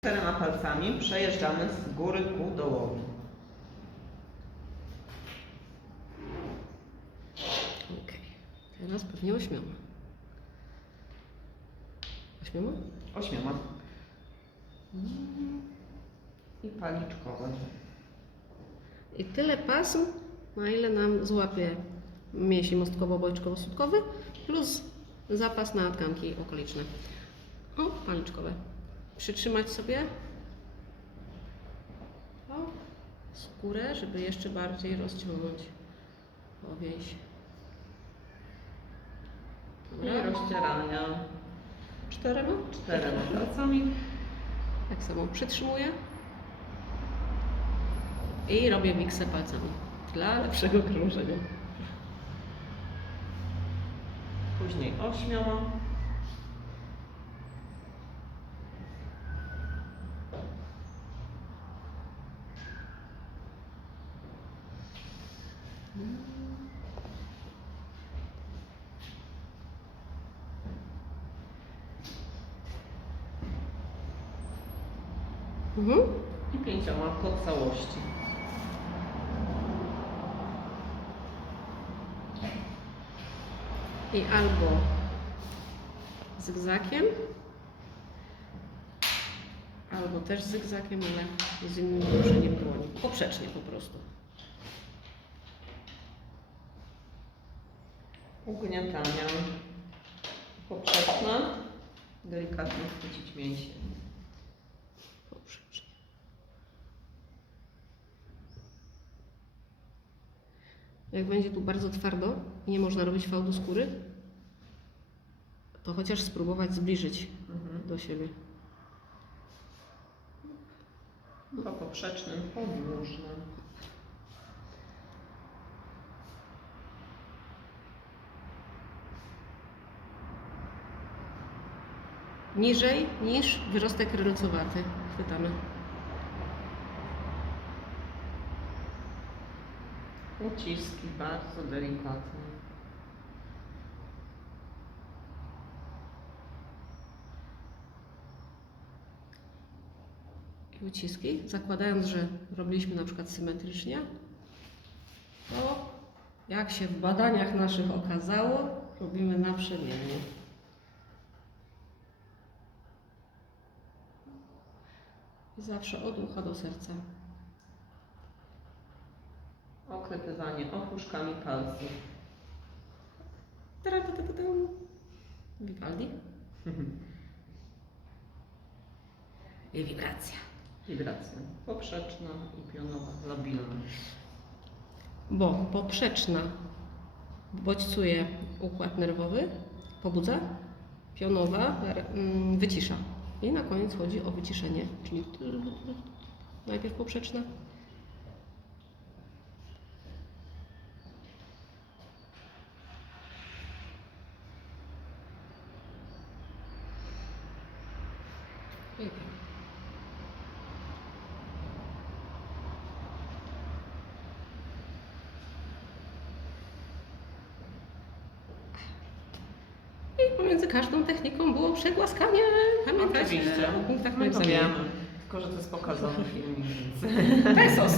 Czterema palcami przejeżdżamy z góry ku dołowi. Okej. Teraz pewnie ośmioma. Ośmioma? Ośmioma. I paliczkowe. I tyle pasm, na ile nam złapie mięsień mostkowo-bojczkowo-sutkowy plus zapas na tkanki okoliczne. O, paliczkowe. Przytrzymać sobie o, skórę, żeby jeszcze bardziej rozciągnąć powięź. I rozcierania Czterema? czterema palcami. Tak samo przytrzymuję i robię miksę palcami dla lepszego krążenia. Później ośmioma. Mhm. I pięcioma po całości. I albo zygzakiem, albo też zygzakiem, ale z innym poruszeniem dłoni. Poprzecznie po prostu. Ugniatania. Poprzeczna. Delikatnie chwycić mięsień. Poprzecznie. Jak będzie tu bardzo twardo i nie można robić fałdu skóry, to chociaż spróbować zbliżyć Mhm. do siebie. Po poprzecznym, podłużnym. Niżej niż wyrostek rylcowaty. Chwytamy. Uciski bardzo delikatne. i uciski, zakładając, że robiliśmy na przykład symetrycznie, to jak się w badaniach naszych okazało, robimy naprzemiennie. I zawsze od ucha do serca. Oklepywanie opuszkami palców. Vivaldi. I wibracja. Wibracja. Poprzeczna i pionowa, labilna. Bo poprzeczna bodźcuje układ nerwowy, pobudza, pionowa mm, wycisza. I na koniec chodzi o wyciszenie, czyli najpierw poprzeczna. I I pomiędzy każdą techniką było przegłaskanie. Pamiętacie? Oczywiście. O punktach My to wiemy. Tylko, że to jest pokazany więc... Pesos.